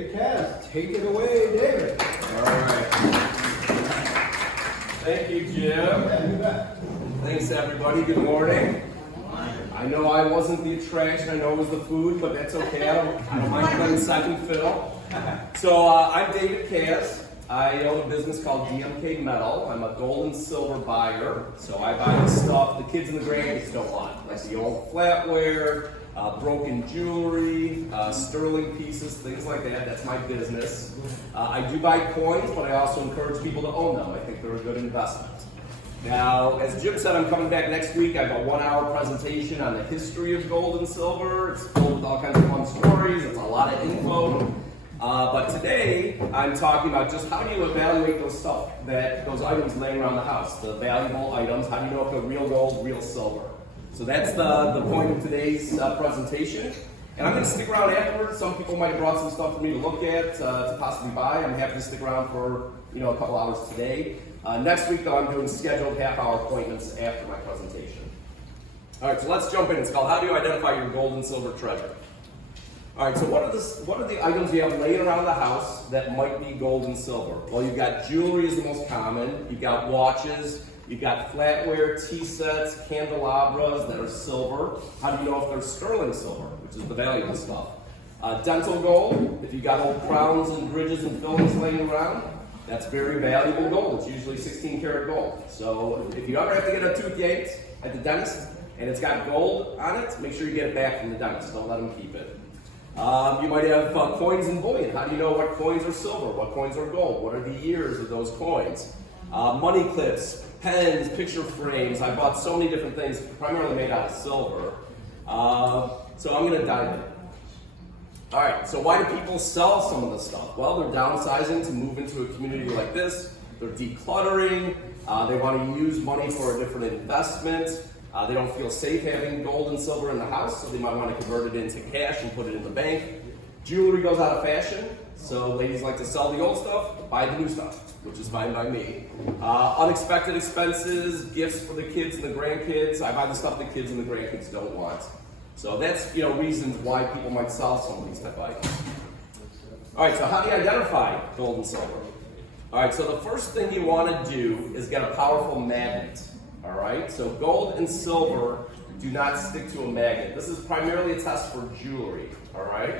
David Cass. Take it away, David. All right. Thank you, Jim. Yeah, you bet. Thanks, everybody. Good morning. I know I wasn't the attraction. I know it was the food, but that's okay. I don't mind playing second fiddle. So I'm David Cass. I own a business called DMK Metal. I'm a gold and silver buyer. So I buy the stuff the kids and the grandkids don't want, like the old flatware, broken jewelry, sterling pieces, things like that. That's my business. I do buy coins, but I also encourage people to own them. I think they're a good investment. Now, as Jim said, I'm coming back next week. I have a 1-hour presentation on the history of gold and silver. It's filled with all kinds of fun stories. It's a lot of info. But today, I'm talking about just how do you evaluate those items laying around the house, the valuable items. How do you know if they're real gold, real silver? So that's the point of today's presentation. And I'm going to stick around afterwards. Some people might have brought some stuff for me to look at, to possibly buy. I'm happy to stick around for a couple hours today. Next week, though, I'm doing scheduled half-hour appointments after my presentation. All right, so let's jump in. It's called How Do You Identify Your Gold and Silver Treasure? All right, so what are the items you have laying around the house that might be gold and silver? Well, you've got jewelry is the most common. You've got watches. You've got flatware, tea sets, candelabras that are silver. How do you know if they're sterling silver, which is the valuable stuff? Dental gold, if you've got old crowns and bridges and fillings laying around, that's very valuable gold. It's usually 16 karat gold. So if you ever have to get a tooth yanked at the dentist and it's got gold on it, make sure you get it back from the dentist. Don't let them keep it. You might have coins and bullion. How do you know what coins are silver, what coins are gold? What are the years of those coins? Money clips, pens, picture frames. I bought so many different things, primarily made out of silver. So I'm going to dive in. All right, so why do people sell some of this stuff? Well, they're downsizing to move into a community like this. They're decluttering. They want to use money for a different investment. They don't feel safe having gold and silver in the house, so they might want to convert it into cash and put it in the bank. Jewelry goes out of fashion, so ladies like to sell the old stuff, buy the new stuff, which is fine by me. Unexpected expenses, gifts for the kids and the grandkids. I buy the stuff the kids and the grandkids don't want. So that's reasons why people might sell some of these type of items. All right, so how do you identify gold and silver? All right, so the first thing you want to do is get a powerful magnet. All right, so gold and silver do not stick to a magnet. This is primarily a test for jewelry. All right,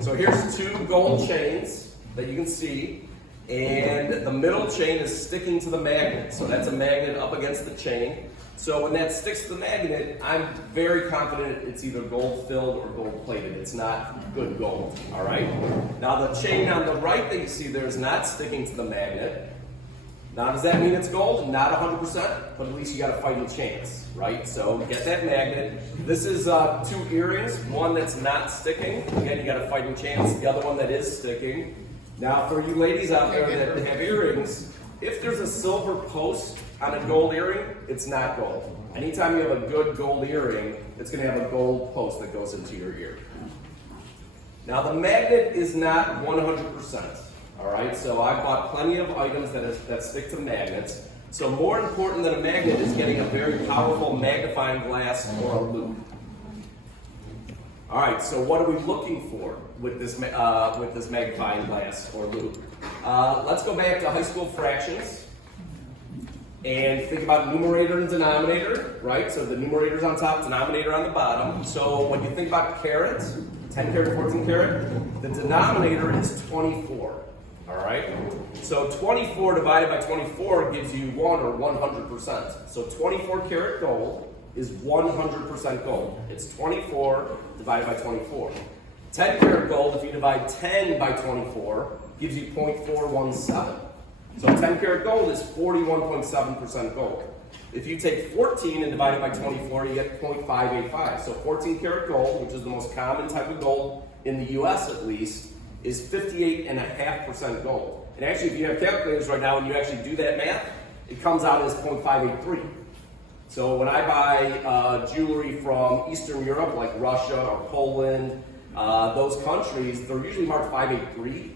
so here's 2 gold chains that you can see, and the middle chain is sticking to the magnet. So that's a magnet up against the chain. So when that sticks to the magnet, I'm very confident it's either gold filled or gold plated. It's not good gold. All right. Now the chain on the right that you see there is not sticking to the magnet. Now, does that mean it's gold? Not 100%, but at least you got a fighting chance, right? So get that magnet. This is 2 earrings, one that's not sticking. Again, you got a fighting chance. The other one that is sticking. Now, for you ladies out there that have earrings, if there's a silver post on a gold earring, it's not gold. Anytime you have a good gold earring, it's going to have a gold post that goes into your ear. Now, the magnet is not 100%. All right, so I bought plenty of items that stick to magnets. So more important than a magnet is getting a very powerful magnifying glass or a loupe. All right, so what are we looking for with this magnifying glass or loupe? Let's go back to high school fractions and think about numerator and denominator, right? So the numerator's on top, denominator on the bottom. So when you think about carat, 10 carat, 14 carat, the denominator is 24. All right, so 24 divided by 24 gives you 1 or 100%. So 24 karat gold is 100% gold. It's 24 divided by 24. 10 karat gold, if you divide 10 by 24, gives you 0.417. So 10 karat gold is 41.7% gold. If you take 14 and divide it by 24, you get 0.585. So 14 karat gold, which is the most common type of gold in the US at least, is 58.5% gold. And actually, if you have calculators right now and you actually do that math, it comes out as 0.583. So when I buy jewelry from Eastern Europe, like Russia or Poland, those countries, they're usually marked 583,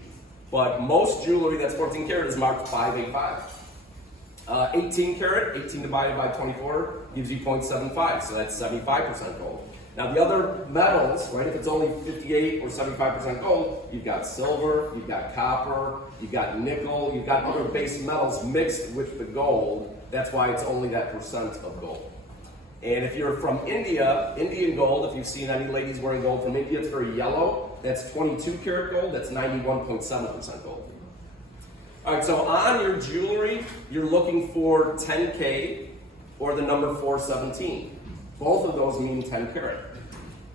but most jewelry that's 14 karat is marked 585. 18 karat, 18 divided by 24 gives you 0.75, so that's 75% gold. Now the other metals, right, if it's only 58 or 75% gold, you've got silver, you've got copper, you've got nickel, you've got other base metals mixed with the gold. That's why it's only that percent of gold. And if you're from India, Indian gold, if you've seen any ladies wearing gold from India, it's very yellow. That's 22 karat gold, that's 91.7% gold. All right, so on your jewelry, you're looking for 10K or the number 417. Both of those mean 10 karat.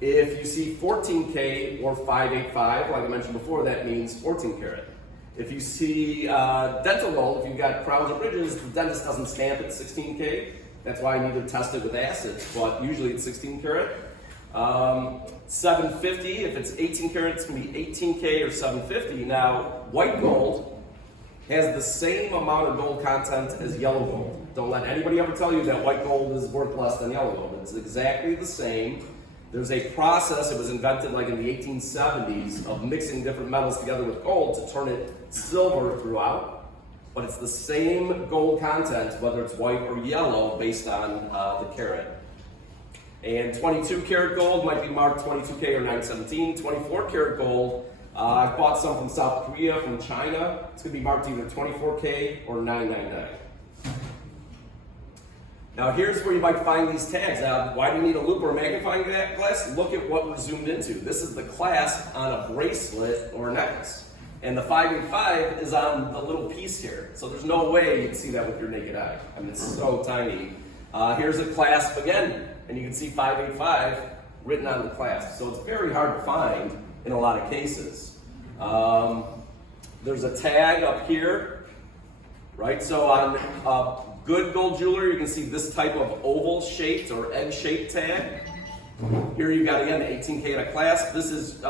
If you see 14K or 585, like I mentioned before, that means 14 karat. If you see dental gold, if you've got crowns or ridges, the dentist doesn't stamp it 16K. That's why I need to test it with acids, but usually it's 16 karat. 750, if it's 18 karat, it's going to be 18K or 750. Now, white gold has the same amount of gold content as yellow gold. Don't let anybody ever tell you that white gold is worth less than yellow gold. It's exactly the same. There's a process, it was invented like in the 1870s, of mixing different metals together with gold to turn it silver throughout. But it's the same gold content, whether it's white or yellow, based on the carat. And 22 karat gold might be marked 22K or 917. 24 karat gold, I bought some from South Korea, from China. It's going to be marked either 24K or 999. Now here's where you might find these tags. Now, why do you need a loop or a magnifying glass? Look at what we're zoomed into. This is the clasp on a bracelet or a necklace. And the 585 is on the little piece here. So there's no way you can see that with your naked eye. I mean, it's so tiny. Here's a clasp again, and you can see 585 written on the clasp. So it's very hard to find in a lot of cases. There's a tag up here, right? So on good gold jewelry, you can see this type of oval-shaped or egg-shaped tag. Here you got, again, 18K at a clasp. This is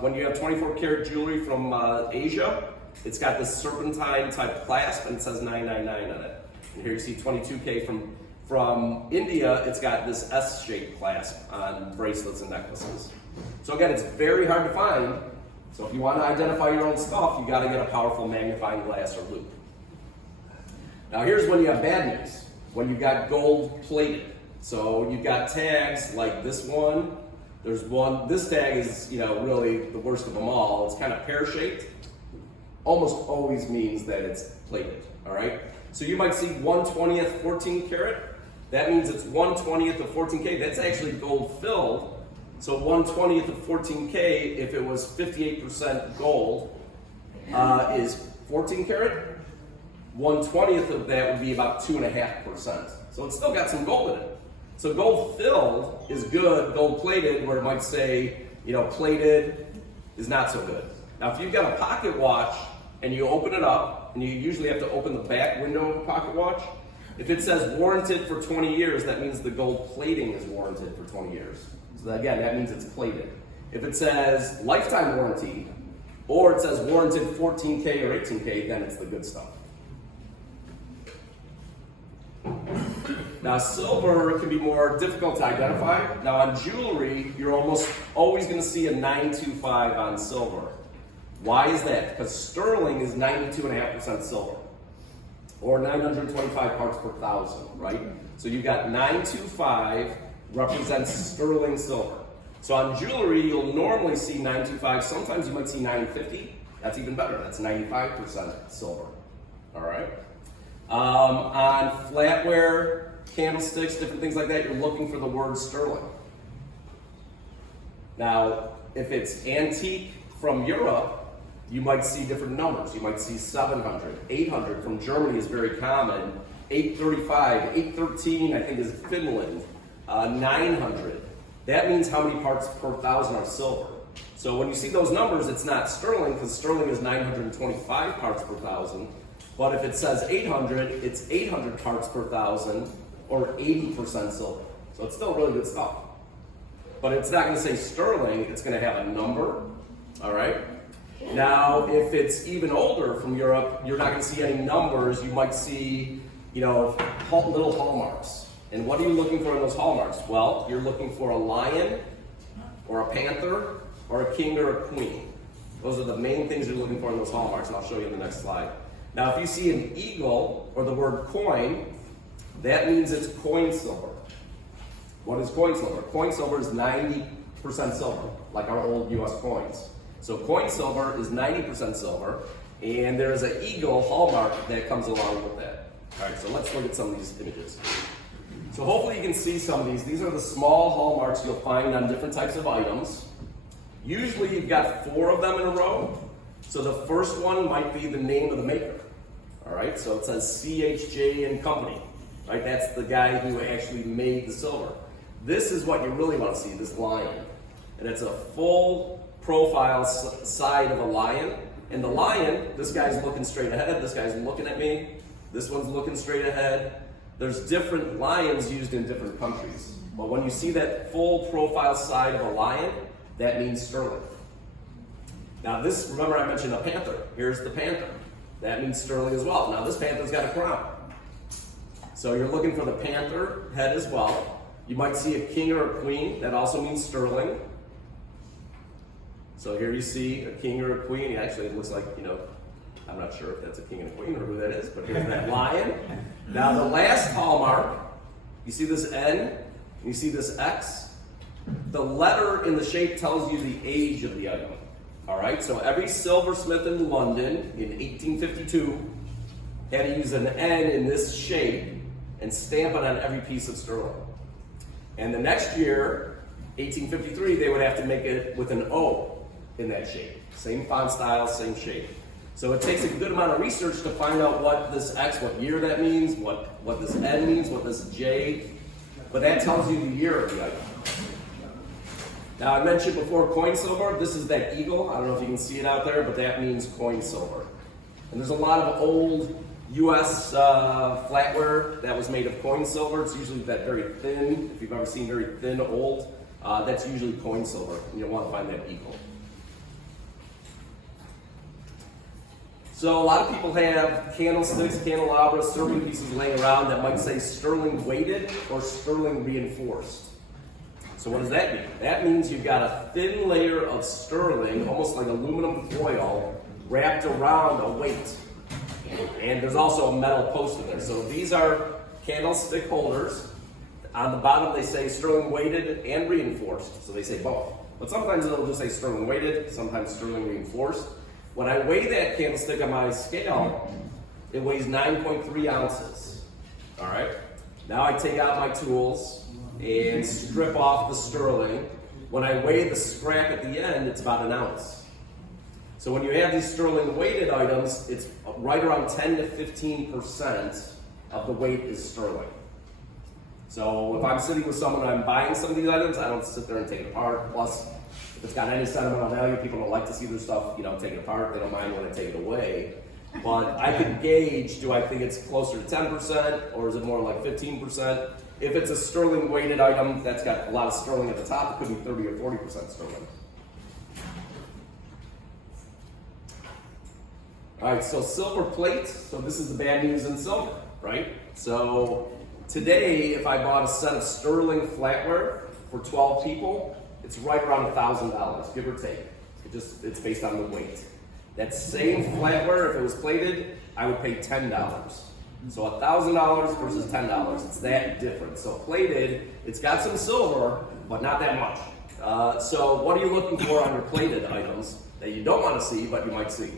when you have 24 karat jewelry from Asia. It's got this serpentine type clasp, and it says 999 on it. And here you see 22K from India. It's got this S-shaped clasp on bracelets and necklaces. So again, it's very hard to find. So if you want to identify your own stuff, you got to get a powerful magnifying glass or loop. Now here's when you have bad news. When you've got gold plated. So you've got tags like this one. There's one, this tag is, really the worst of them all. It's kind of pear-shaped. Almost always means that it's plated, all right? So you might see 1/20th 14 karat. That means it's 1/20th of 14K. That's actually gold filled. So 1/20th of 14K, if it was 58% gold, is 14 karat. 1/20th of that would be about 2.5%. So it's still got some gold in it. So gold filled is good, gold plated, where it might say, plated is not so good. Now if you've got a pocket watch and you open it up, and you usually have to open the back window of a pocket watch, if it says warranted for 20 years, that means the gold plating is warranted for 20 years. So again, that means it's plated. If it says lifetime warranty, or it says warranted 14K or 18K, then it's the good stuff. Now silver can be more difficult to identify. Now on jewelry, you're almost always going to see a 925 on silver. Why is that? Because sterling is 92.5% silver, or 925 parts per thousand, right? So you've got 925 represents sterling silver. So on jewelry, you'll normally see 925. Sometimes you might see 950. That's even better. That's 95% silver, all right? On flatware, candlesticks, different things like that, you're looking for the word sterling. Now, if it's antique from Europe, you might see different numbers. You might see 700, 800 from Germany is very common, 835, 813 I think is Finland, 900. That means how many parts per thousand are silver. So when you see those numbers, it's not sterling, because sterling is 925 parts per thousand. But if it says 800, it's 800 parts per thousand, or 80% silver. So it's still really good stuff. But it's not going to say sterling, it's going to have a number, all right? Now, if it's even older from Europe, you're not going to see any numbers. You might see, little hallmarks. And what are you looking for in those hallmarks? Well, you're looking for a lion, or a panther, or a king or a queen. Those are the main things you're looking for in those hallmarks, and I'll show you in the next slide. Now, if you see an eagle or the word coin, that means it's coin silver. What is coin silver? Coin silver is 90% silver, like our old US coins. So coin silver is 90% silver, and there is an eagle hallmark that comes along with that. All right, so let's look at some of these images. So hopefully you can see some of these. These are the small hallmarks you'll find on different types of items. Usually you've got 4 of them in a row. So the first one might be the name of the maker. All right, so it says CHJ and Company. Right, that's the guy who actually made the silver. This is what you really want to see, this lion. And it's a full profile side of a lion. And the lion, this guy's looking straight ahead, this guy's looking at me, this one's looking straight ahead. There's different lions used in different countries. But when you see that full profile side of a lion, that means sterling. Now this, remember I mentioned a panther. Here's the panther. That means sterling as well. Now this panther's got a crown. So you're looking for the panther head as well. You might see a king or a queen. That also means sterling. So here you see a king or a queen. Actually, it looks like, I'm not sure if that's a king and a queen or who that is, but here's that lion. Now the last hallmark, you see this N, you see this X. The letter in the shape tells you the age of the item. All right, so every silversmith in London in 1852 had to use an N in this shape and stamp it on every piece of sterling. And the next year, 1853, they would have to make it with an O in that shape. Same font style, same shape. So it takes a good amount of research to find out what this X, what year that means, what this N means, what this J, but that tells you the year of the item. Now I mentioned before coin silver, this is that eagle. I don't know if you can see it out there, but that means coin silver. And there's a lot of old US flatware that was made of coin silver. It's usually that very thin, if you've ever seen very thin old, that's usually coin silver, and you'll want to find that eagle. So a lot of people have candlesticks, candelabras, serving pieces laying around that might say sterling weighted or sterling reinforced. So what does that mean? That means you've got a thin layer of sterling, almost like aluminum foil, wrapped around a weight. And there's also a metal post in there. So these are candlestick holders. On the bottom they say sterling weighted and reinforced. So they say both. But sometimes it'll just say sterling weighted, sometimes sterling reinforced. When I weigh that candlestick on my scale, it weighs 9.3 ounces. All right? Now I take out my tools and strip off the sterling. When I weigh the scrap at the end, it's about an ounce. So when you have these sterling weighted items, it's right around 10 to 15% of the weight is sterling. So if I'm sitting with someone and I'm buying some of these items, I don't sit there and take it apart. Plus, if it's got any sentimental value, people don't like to see their stuff, taken apart. They don't mind when I take it away. But I could gauge, do I think it's closer to 10% or is it more like 15%? If it's a sterling weighted item that's got a lot of sterling at the top, it could be 30 or 40% sterling. All right, so silver plate. So this is the bad news in silver, right? So today, if I bought a set of sterling flatware for 12 people, it's right around $1,000, give or take. It's based on the weight. That same flatware, if it was plated, I would pay $10. So $1,000 versus $10, it's that different. So plated, it's got some silver, but not that much. So what are you looking for on your plated items that you don't want to see, but you might see?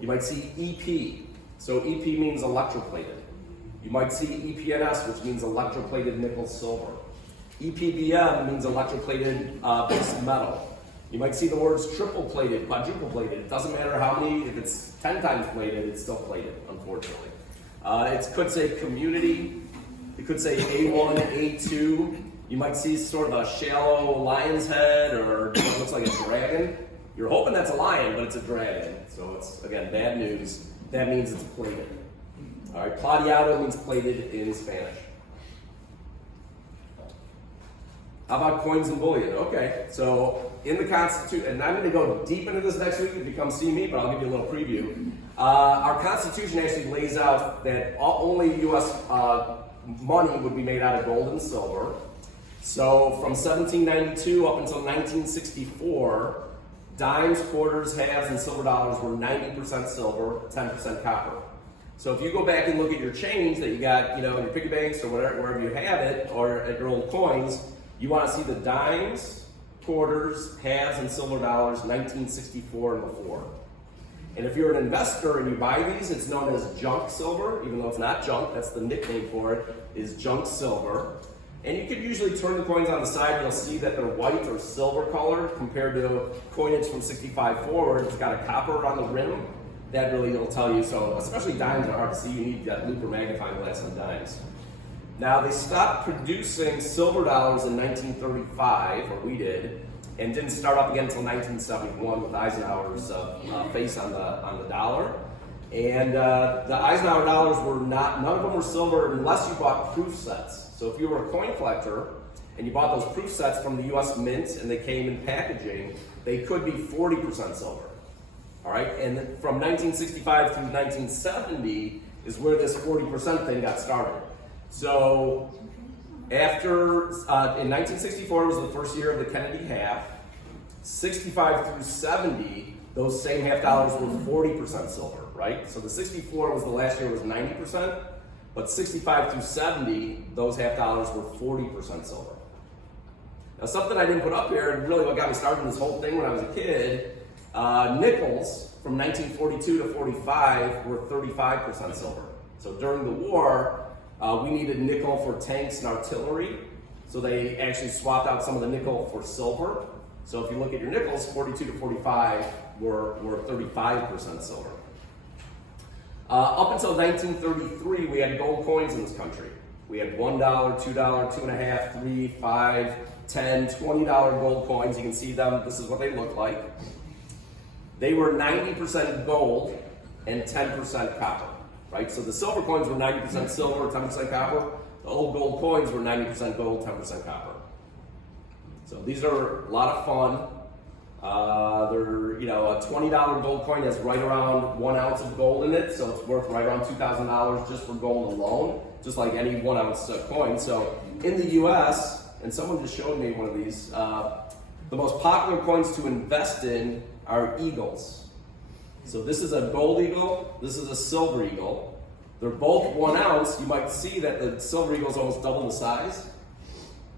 You might see EP. So EP means electroplated. You might see EPNS, which means electroplated nickel silver. EPBM means electroplated base metal. You might see the words triple plated, quadruple plated. It doesn't matter how many, if it's 10 times plated, it's still plated, unfortunately. It could say community. It could say A1, A2. You might see sort of a shallow lion's head or what looks like a dragon. You're hoping that's a lion, but it's a dragon. So it's, again, bad news. That means it's plated. All right, plateado means plated in Spanish. How about coins and bullion? Okay, so in the Constitution, and I'm going to go deep into this next week if you come see me, but I'll give you a little preview. Our Constitution actually lays out that only U.S. Money would be made out of gold and silver. So from 1792 up until 1964, dimes, quarters, halves, and silver dollars were 90% silver, 10% copper. So if you go back and look at your change that you got, in your piggy banks or wherever you have it, or at your old coins, You want to see the dimes, quarters, halves, and silver dollars, 1964 and before. And if you're an investor and you buy these, it's known as junk silver, even though it's not junk, that's the nickname for it, is junk silver. And you can usually turn the coins on the side, you'll see that they're white or silver color compared to coinage from 65 forward. It's got a copper on the rim. That really will tell you, so especially dimes are hard to see, you need that loupe or magnifying glass on dimes. Now they stopped producing silver dollars in 1935, or we did, and didn't start up again until 1971 with Eisenhower's face on the dollar. And the Eisenhower dollars were none of them were silver unless you bought proof sets. So if you were a coin collector and you bought those proof sets from the US Mint and they came in packaging, they could be 40% silver. All right, and from 1965 through 1970 is where this 40% thing got started. So after, in 1964 was the first year of the Kennedy half. 65 through 70, those same half dollars were 40% silver, right? So the 64 was the last year was 90%, but 65 through 70, those half dollars were 40% silver. Now something I didn't put up here, and really what got me started in this whole thing when I was a kid, nickels from 1942 to 45 were 35% silver. So during the war, we needed nickel for tanks and artillery, so they actually swapped out some of the nickel for silver. So if you look at your nickels, 42 to 45 were 35% silver. Up until 1933, we had gold coins in this country. We had $1, $2, $2.50, $3, $5, $10, $20 gold coins. You can see them, this is what they look like. They were 90% gold and 10% copper, right? So the silver coins were 90% silver, 10% copper. The old gold coins were 90% gold, 10% copper. So these are a lot of fun. They're, a $20 gold coin has right around 1 ounce of gold in it, so it's worth right around $2,000 just for gold alone, just like any 1 ounce coin. So in the US, and someone just showed me one of these, the most popular coins to invest in are eagles. So this is a gold eagle, this is a silver eagle. They're both 1 ounce. You might see that the silver eagle is almost double the size.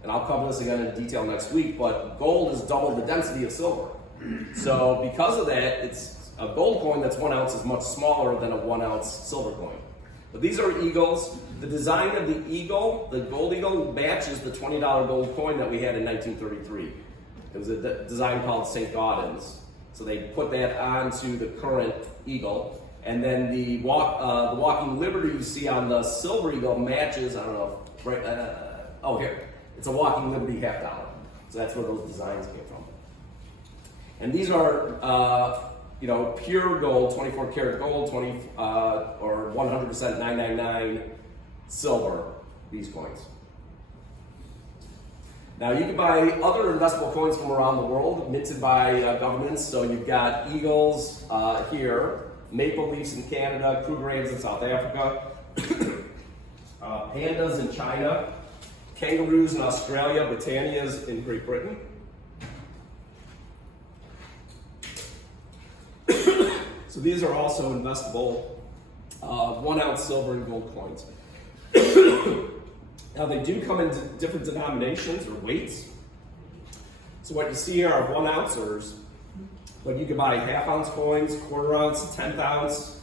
And I'll cover this again in detail next week, but gold is double the density of silver. So because of that, it's a gold coin that's 1 ounce is much smaller than a 1 ounce silver coin. But these are eagles. The design of the eagle, the gold eagle, matches the $20 gold coin that we had in 1933. It was a design called St. Gaudens. So they put that onto the current eagle. And then the walking liberty you see on the silver eagle matches, I don't know, right, here. It's a walking liberty $half. So that's where those designs came from. And these are, pure gold, 24 karat gold, or 100% 999 silver, these coins. Now you can buy other investable coins from around the world, minted by governments. So you've got eagles here, maple leafs in Canada, Krugerrands in South Africa, pandas in China, kangaroos in Australia, Britannias in Great Britain. So these are also investable 1 ounce silver and gold coins. Now they do come in different denominations or weights. So what you see here are 1 ouncers, but you can buy half ounce coins, quarter ounce, 10th ounce.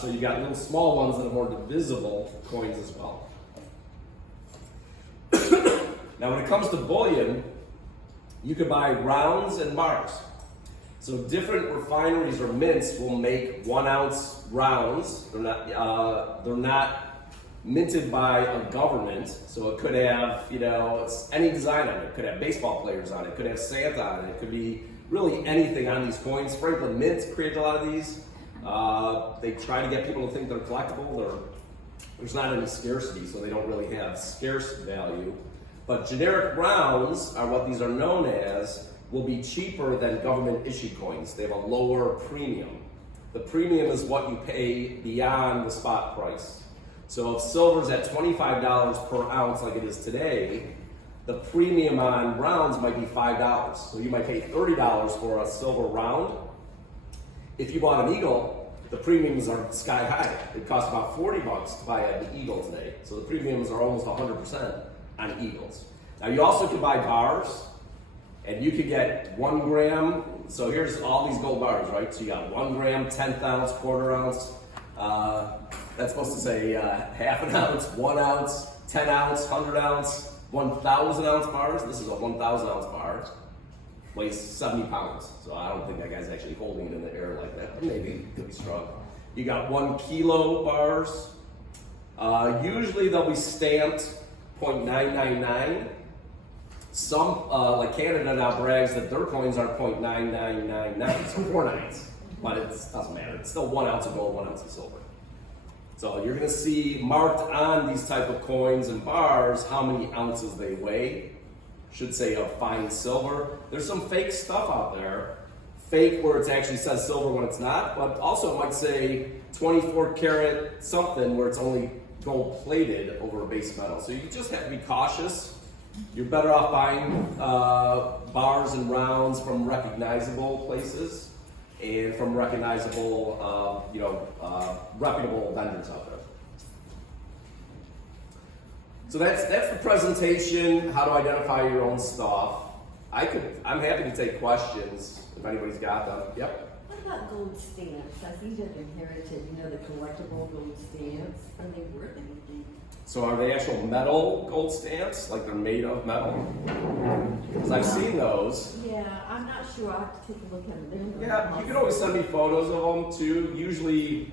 So you got little small ones that are more divisible coins as well. Now when it comes to bullion, you can buy rounds and bars. So different refineries or mints will make 1 ounce rounds. They're not minted by a government. So it could have, it's any design on it. It could have baseball players on it. It could have Santa on it. It could be really anything on these coins. Franklin Mint created a lot of these. They try to get people to think they're collectible. There's not any scarcity, so they don't really have scarce value. But generic rounds are what these are known as, will be cheaper than government issued coins. They have a lower premium. The premium is what you pay beyond the spot price. So if silver's at $25 per ounce like it is today, the premium on rounds might be $5. So you might pay $30 for a silver round. If you bought an eagle, the premiums are sky high. It costs about $40 to buy an eagle today. So the premiums are almost 100% on eagles. Now you also can buy bars, and you could get 1 gram. So here's all these gold bars, right? So you got 1 gram, 10th ounce, quarter ounce. That's supposed to say half an ounce, 1 ounce, 10 ounce, 100 ounce, 1,000 ounce bars. This is a 1,000 ounce bar. Weighs 70 pounds. So I don't think that guy's actually holding it in the air like that. Maybe it could be strong. You got 1 kilo bars. Usually they'll be stamped 0.999. Some, like Canada now brags that their coins are 0.9999, so 4 nines. But it doesn't matter. It's still 1 ounce of gold, 1 ounce of silver. So you're gonna see marked on these type of coins and bars how many ounces they weigh. Should say of fine silver. There's some fake stuff out there. Fake where it actually says silver when it's not, but also it might say 24 karat something where it's only gold plated over a base metal. So you just have to be cautious. You're better off buying bars and rounds from recognizable places and from recognizable, reputable vendors out there. So that's the presentation, how to identify your own stuff. I'm happy to take questions if anybody's got them. Yep. What about gold stamps? I think they've inherited, the collectible gold stamps. Are they worth anything? So are they actual metal gold stamps? Like they're made of metal? Because I've seen those. Yeah, I'm not sure. I'll have to take a look at them. Yeah, you can always send me photos of them too. Usually,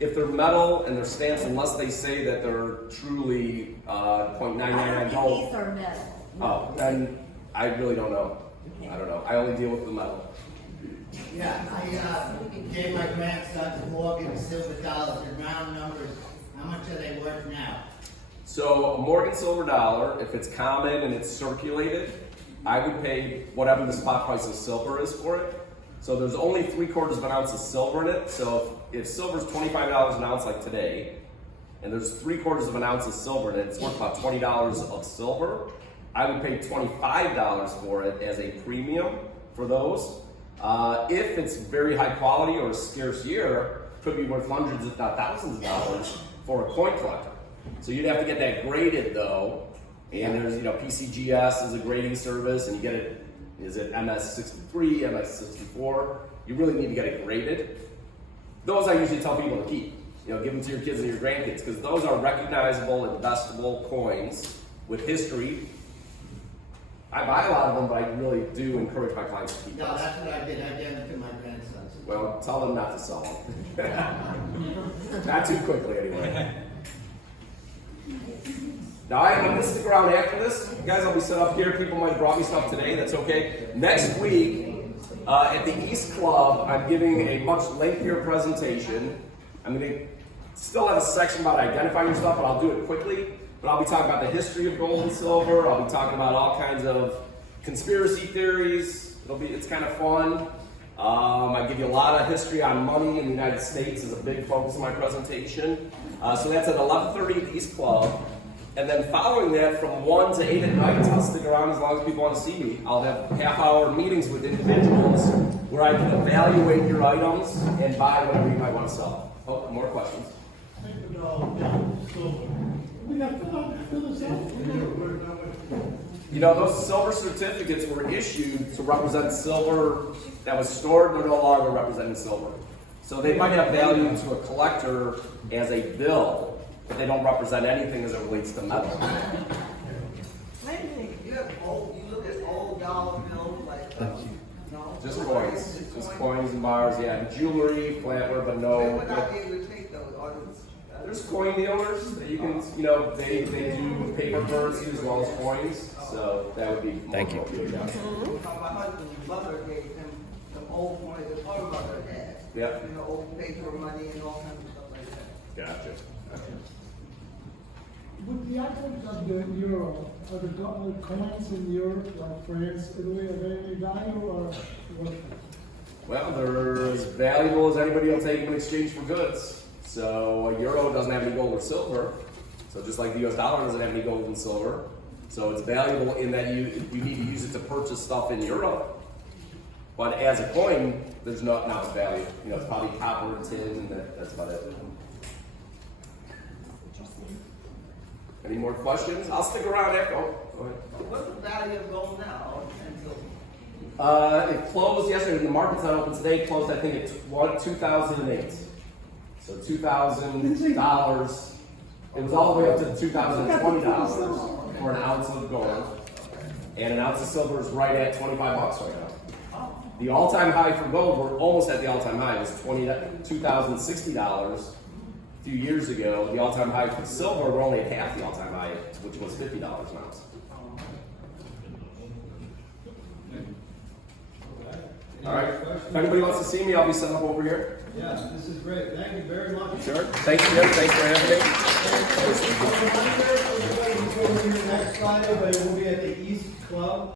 if they're metal and they're stamps, unless they say that they're truly 0.999 gold. These are metal. Oh, then I really don't know. Okay. I don't know. I only deal with the metal. Yeah, I gave my grandson Morgan silver dollars in round numbers. How much are they worth now? So a Morgan silver dollar, if it's common and it's circulated, I would pay whatever the spot price of silver is for it. So there's only 3/4 of an ounce of silver in it. So if silver's $25 an ounce like today, and there's 3/4 of an ounce of silver in it, it's worth about $20 of silver. I would pay $25 for it as a premium for those. If it's very high quality or a scarce year, it could be worth hundreds if not thousands of dollars for a coin collector. So you'd have to get that graded though. And there's, PCGS is a grading service, and you get it, is it MS63, MS64? You really need to get it graded. Those I usually tell people to keep. Give them to your kids and your grandkids, because those are recognizable, investable coins with history. I buy a lot of them, but I really do encourage my clients to keep No, those. that's what I did. I gave them to my grandson. Well, tell them not to sell them. Not too quickly, anyway. Now, I'm going to stick around after this. Guys, I'll be set up here. People might have brought me stuff today. That's okay. Next week, at the East Club, I'm giving a much lengthier presentation. I'm going to still have a section about identifying your stuff, but I'll do it quickly. But I'll be talking about the history of gold and silver. I'll be talking about all kinds of conspiracy theories. It's kind of fun. I give you a lot of history on money in the United States is a big focus of my presentation. So that's at 11:30 at the East Club. And then following that, from 1 to 8 at night, I'll stick around as long as people want to see me. I'll have half-hour meetings with individuals where I can evaluate your items and buy whatever you might want to sell. Oh, more questions? Those silver certificates were issued to represent silver that was stored. They're no longer representing silver. So they might have value to a collector as a bill, but they don't represent anything as it relates to metal. You look at old dollar bills like no. Just coins. Just coins and bars, yeah. Jewelry, flatware, but no. Would not be able to take those. There's coin dealers that you can, they do paper currency as well as coins. So that would be Thank you. My husband's mother gave him some old coins that her mother had. Yep. Old paper money and all kinds of stuff like that. Gotcha. Would the items of the euro, or the coins in Europe, like France, Italy, are they any value or what? Well, they're as valuable as anybody will take in exchange for goods. So a euro doesn't have any gold or silver. So just like the US dollar doesn't have any gold and silver. So it's valuable in that you need to use it to purchase stuff in Europe. But as a coin, there's not much value. It's probably copper and tin, and that's about it. Any more questions? I'll stick around after. Oh, go ahead. What's the value of gold now and silver? It closed yesterday. The market's not open today. It closed, I think, at 2008. So $2,000. It was all the way up to $2,020 for an ounce of gold, and an ounce of silver is right at $25 right now. The all-time high for gold, we're almost at the all-time high. It was $2,060 a few years ago. The all-time high for silver, we're only at half the all-time high, which was $50 an ounce. All right. If anybody wants to see me, I'll be set up over here. Yeah, this is great. Thank you very much. Sure. Thanks, Jim. Thanks for having me. Just a reminder, everybody, before we're here next Friday, but it will be at the East Club.